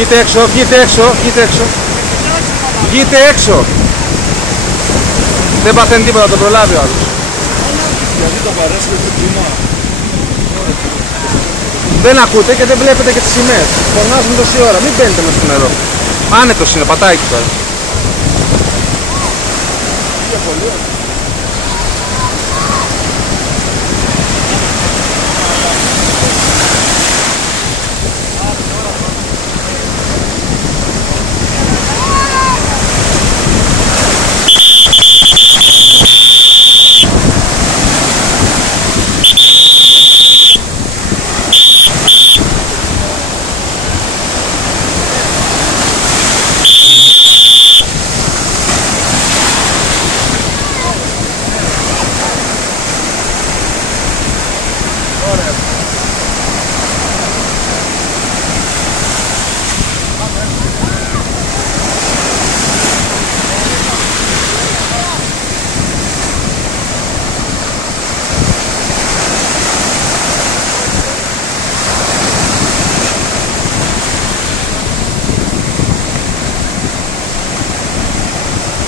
Βγείτε έξω, βγείτε έξω, βγείτε έξω. Βγείτε έξω. Δεν παθαίνει τίποτα, τον προλάβει ο άλλος. Γιατί το παρέσχει το κλίμα. Δεν ακούτε και δεν βλέπετε και τις σημαίες. Φωνάζουν τόση ώρα, μην μπαίνετε μες στο νερό. Άνετος είναι, πατάει εκεί τώρα.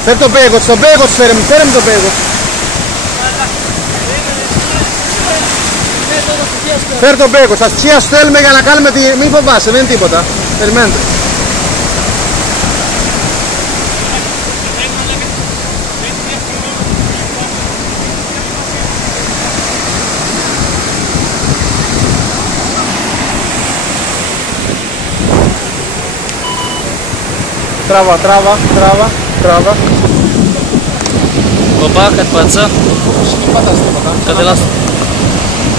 Φέρ τον Πέγος, τον Πέγος φέρε μου τον Πέγος. Φέρ τον Πέγος, αστεία στέλνουμε για να κάνουμε τη... Μην φοβάσαι, δεν είναι τίποτα. Περιμένετε. Τράβα, τράβα, τράβα, τράβα. Опа, как пацан. Кадылас.